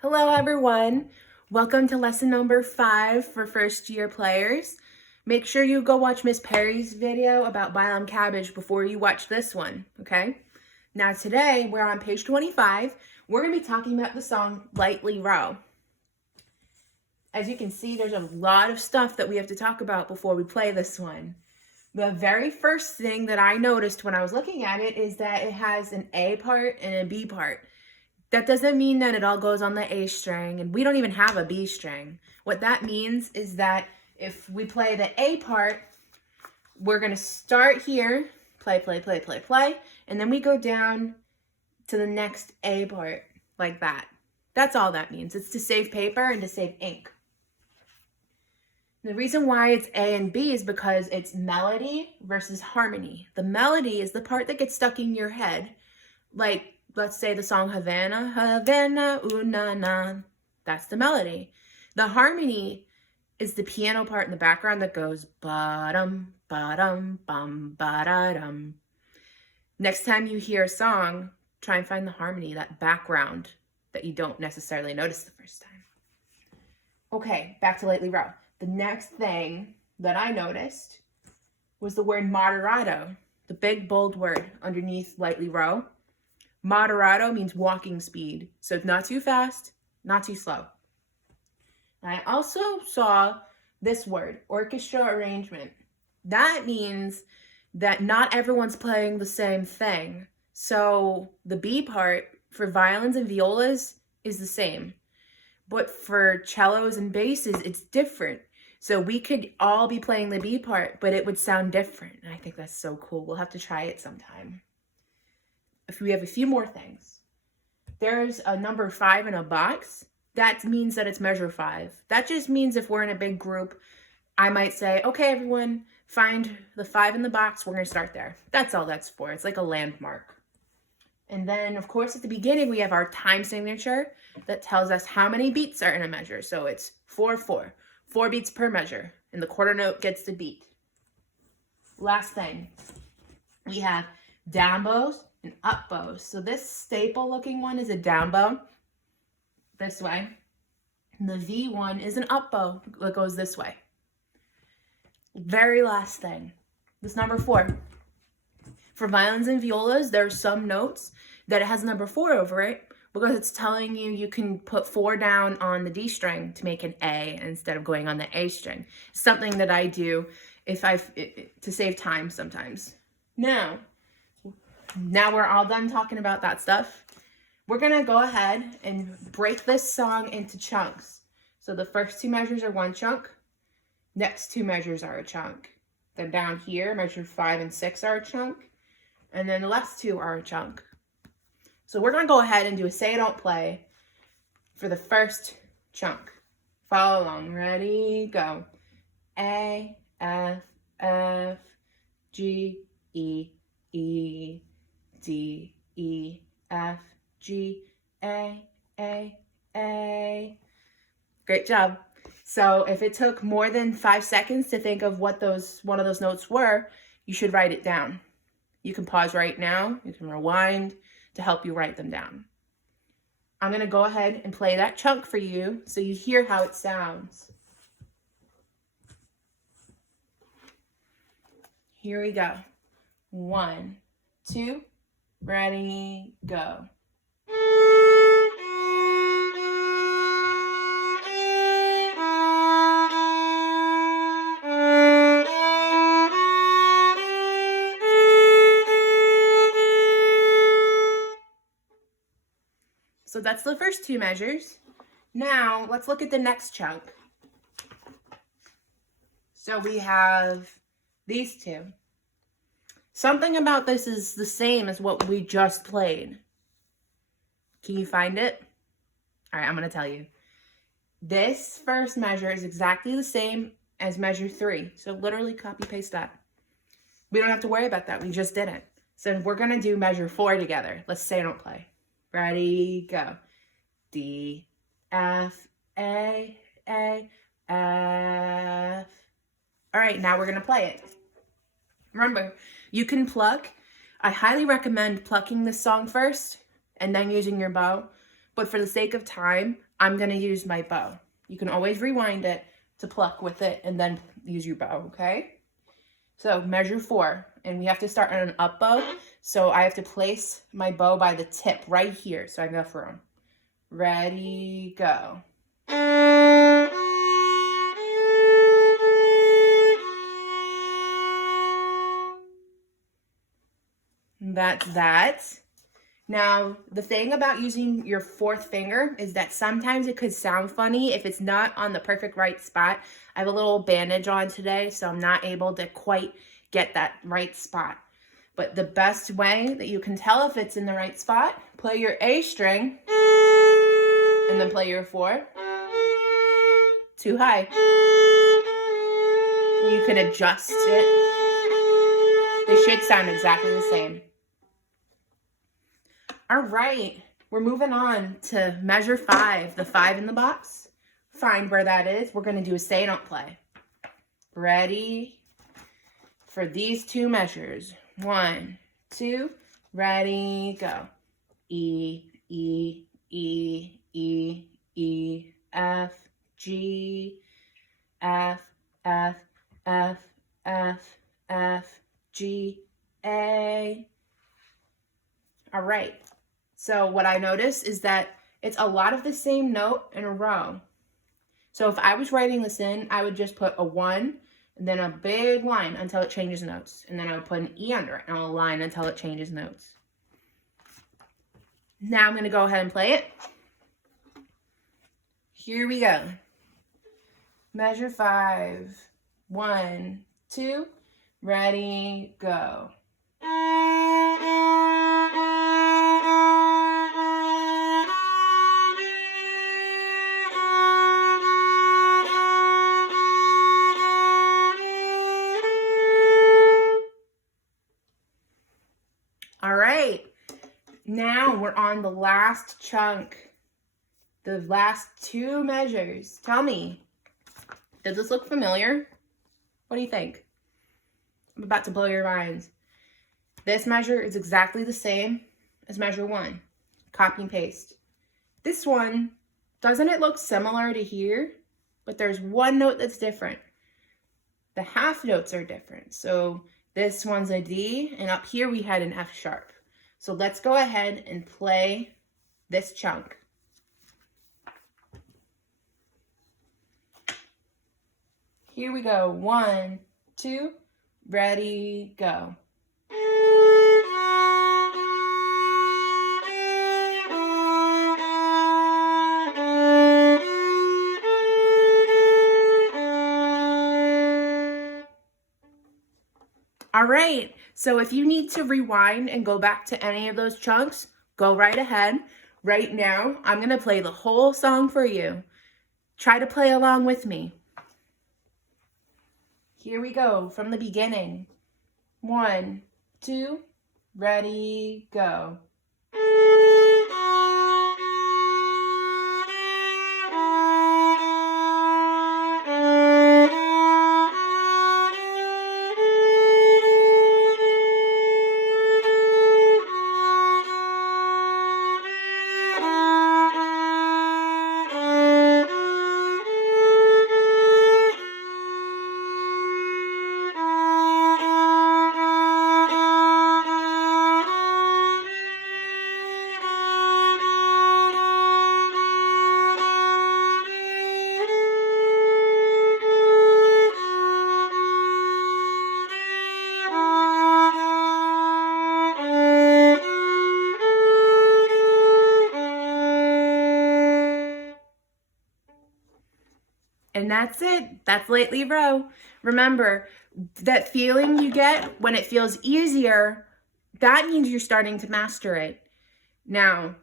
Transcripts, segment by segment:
Hello everyone, welcome to lesson number 5 for first year players. Make sure you go watch Miss Perry's video about Bilam cabbage before you watch this one, okay? Now today, we're on page 25. We're going to be talking about the song Lightly Row. As you can see, there's a lot of stuff that we have to talk about before we play this one. The very first thing that I noticed when I was looking at it is that it has an A part and a B part. That doesn't mean that it all goes on the A string, and we don't even have a B string. What that means is that if we play the A part, we're going to start here, play, play, play, play, play, and then we go down to the next A part, like that. That's all that means. It's to save paper and to save ink. The reason why it's A and B is because it's melody versus harmony. The melody is the part that gets stuck in your head, like let's say the song Havana, Havana, ooh na na. That's the melody. The harmony is the piano part in the background that goes ba-dum, ba-dum, bum, ba-da-dum. Next time you hear a song, try and find the harmony, that background that you don't necessarily notice the first time. Okay, back to Lightly Row. The next thing that I noticed was the word moderato, the big bold word underneath Lightly Row. Moderato means walking speed, so it's not too fast, not too slow. I also saw this word, orchestra arrangement. That means that not everyone's playing the same thing. So the B part for violins and violas is the same, but for cellos and basses, it's different. So we could all be playing the B part, but it would sound different. And I think that's so cool. We'll have to try it sometime. If we have a few more things. There's a number 5 in a box. That means that it's measure 5. That just means if we're in a big group, I might say, okay, everyone, find the 5 in the box. We're going to start there. That's all that's for. It's like a landmark. And then, of course, at the beginning, we have our time signature that tells us how many beats are in a measure. So it's 4/4. 4 beats per measure. And the quarter note gets the beat. Last thing. We have down bows and up bows. So this staple looking one is a down bow this way. And the V one is an up bow that goes this way. Very last thing, this number 4. For violins and violas, there are some notes that it has number 4 over it because it's telling you you can put 4 down on the D string to make an A instead of going on the A string. Something that I do to save time sometimes. Now we're all done talking about that stuff. We're going to go ahead and break this song into chunks. So the first 2 measures are 1 chunk. Next 2 measures are a chunk. Then down here, measure 5 and 6 are a chunk. And then the last 2 are a chunk. So we're going to go ahead and do a say don't play for the first chunk. Follow along. Ready, go. A, F, F, G, E, E, D, E, F, G, A, A. Great job. So if it took more than 5 seconds to think of what one of those notes were, you should write it down. You can pause right now. You can rewind to help you write them down. I'm going to go ahead and play that chunk for you so you hear how it sounds. Here we go. 1, 2, ready, go. So that's the first 2 measures. Now let's look at the next chunk. So we have these 2. Something about this is the same as what we just played. Can you find it? All right, I'm going to tell you. This first measure is exactly the same as measure 3. So literally copy paste that. We don't have to worry about that. We just did it. So we're going to do measure 4 together. Let's say don't play. Ready, go. D, F, A, F. All right, now we're going to play it. Remember, you can pluck. I highly recommend plucking this song first and then using your bow but for the sake of time, I'm going to use my bow. You can always rewind it to pluck with it and then use your bow, okay? So measure 4, and we have to start on an up bow. So I have to place my bow by the tip right here. So I go from ready, go. That's that. Now, the thing about using your 4th finger is that sometimes it could sound funny if it's not on the perfect right spot. I have a little bandage on today, so I'm not able to quite get that right spot. But the best way that you can tell if it's in the right spot, play your A string and then play your 4. Too high. You can adjust it. They should sound exactly the same. All right, we're moving on to measure 5, the 5 in the box. Find where that is. We're going to do a say don't play. Ready for these 2 measures. 1, 2, ready, go. E, E, E, E, E, F, G, F, F, F, F, F, G, A. All right. So what I notice is that it's a lot of the same note in a row. So if I was writing this in, I would just put a 1 and then a big line until it changes notes. And then I would put an E under it and a line until it changes notes. Now I'm going to go ahead and play it. Here we go. Measure 5. 1, 2, ready, go. All right, now we're on the last chunk, the last 2 measures. Tell me, does this look familiar? What do you think? I'm about to blow your minds. This measure is exactly the same as measure 1. Copy and paste. This one, doesn't it look similar to here? But there's one note that's different. The half notes are different. So this one's a D, and up here we had an F sharp. So let's go ahead and play this chunk. Here we go. 1, 2, ready, go. All right, so if you need to rewind and go back to any of those chunks, go right ahead. Right now, I'm going to play the whole song for you. Try to play along with me. Here we go from the beginning. 1, 2, ready, go. And that's it. That's Lately Row. Remember, that feeling you get when it feels easier, that means you're starting to master it. Now,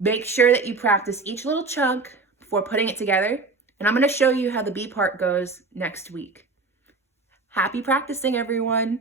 make sure that you practice each little chunk before putting it together. And I'm going to show you how the B part goes next week. Happy practicing, everyone.